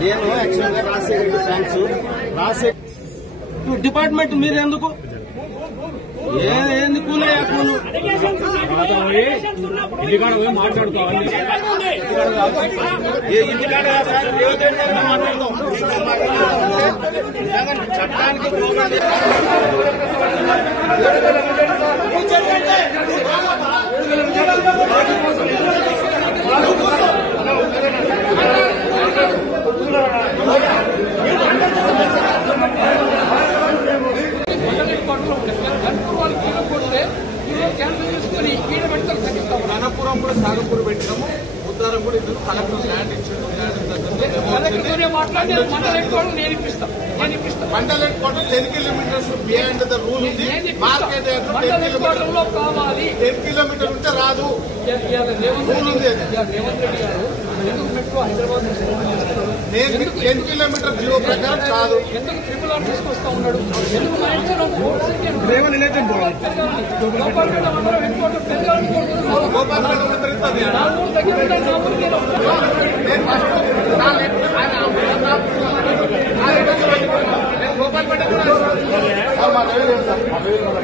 నేను యాక్చువల్ గా Rajasekhar fans department మీరు ఎందుకు ఏంది కూలయ్యా కూలు ఇంటికాడ పోయి మాట్లాడుకోవాలి ఇంటికాడ మాట్లాడదాం చట్టానికి అన్నపురం కూడా సాగపూర్ పెట్టినాము, ఉత్తరం కూడా ఇద్దరు కలెక్టర్ ల్యాండ్ ఇచ్చారు. Mandal head quarter 10 kilometres behind the rule ఉంది. మార్కెట్ 10 కిలోమీటర్ ఉంటే రాదు రూల్ ఉంది. ఎందుకు మెట్రో హైదరాబాద్ నేను 10 కిలోమీటర్ జీవో ప్రకారం కాదు. ఎందుకు ట్రిపుల్ ఆర్ తీసుకొస్తా ఉన్నాడు? ఎందుకు గోపాల్